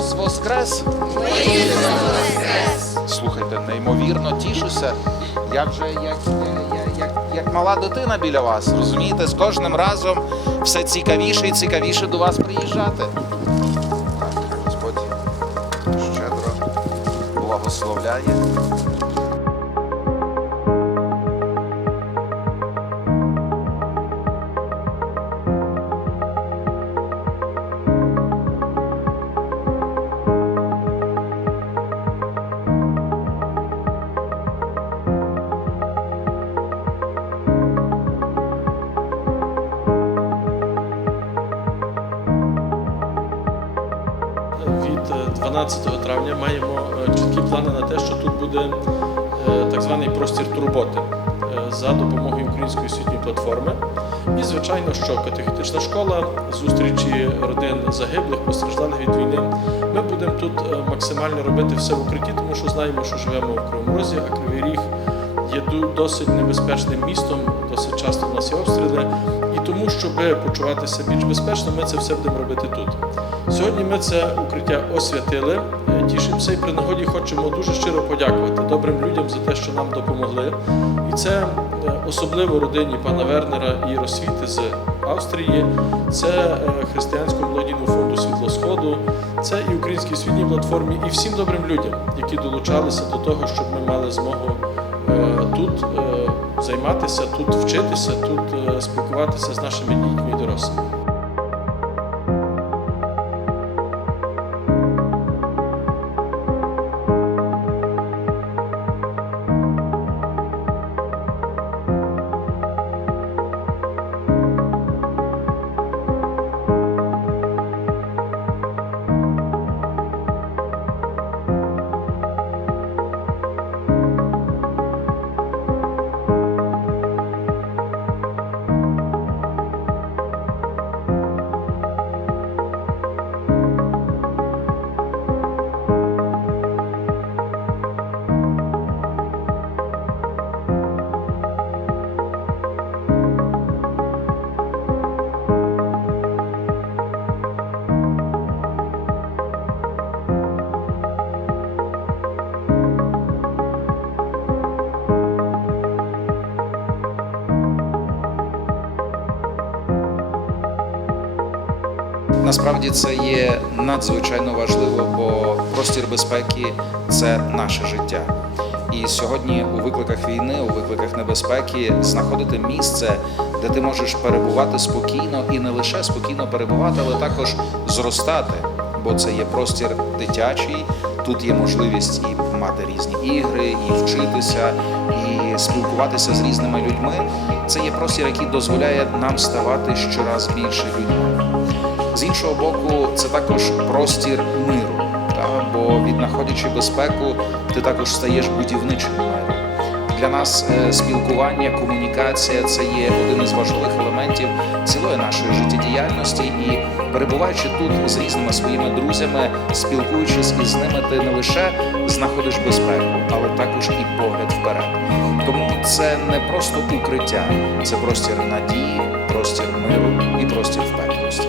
Христос Воскрес! Слухайте, неймовірно тішуся. Я вже як, як, як, як мала дитина біля вас. Розумієте, з кожним разом все цікавіше і цікавіше до вас приїжджати. Так, Господь щедро благословляє. Від е, 12 травня маємо е, чіткі плани на те, що тут буде е, так званий простір турботи е, за допомогою української освітньої платформи. І, звичайно, що катехетична школа, зустрічі родин загиблих, постраждалих від війни. Ми будемо тут е, максимально робити все в укритті, тому що знаємо, що живемо в Кривому Розі, а Кривий Ріг є досить небезпечним містом, досить часто в нас є обстріли. І тому, щоб почуватися більш безпечно, ми це все будемо робити тут. Сьогодні ми це укриття освятили. Е, Тішимося і при нагоді хочемо дуже щиро подякувати добрим людям за те, що нам допомогли. І це е, особливо родині пана Вернера і Росвіти з Австрії, це е, християнському благодійному фонду Світло Сходу, це і українській освітній платформі, і всім добрим людям, які долучалися до того, щоб ми мали змогу тут е, займатися, тут вчитися, тут е, спілкуватися з нашими дітьми і дорослими. Насправді це є надзвичайно важливо, бо простір безпеки це наше життя. І сьогодні у викликах війни, у викликах небезпеки знаходити місце, де ти можеш перебувати спокійно і не лише спокійно перебувати, але також зростати. Бо це є простір дитячий, тут є можливість і мати різні ігри, і вчитися, і спілкуватися з різними людьми. Це є простір, який дозволяє нам ставати щораз більше людьми. З іншого боку, це також простір миру, та? бо віднаходячи безпеку, ти також стаєш будівничим миру. Для нас е, спілкування, комунікація це є один із важливих елементів цілої нашої життєдіяльності. І перебуваючи тут з різними своїми друзями, спілкуючись із ними, ти не лише знаходиш безпеку, але також і погляд вперед. Тому це не просто укриття, це простір надії, простір миру і простір впевненості.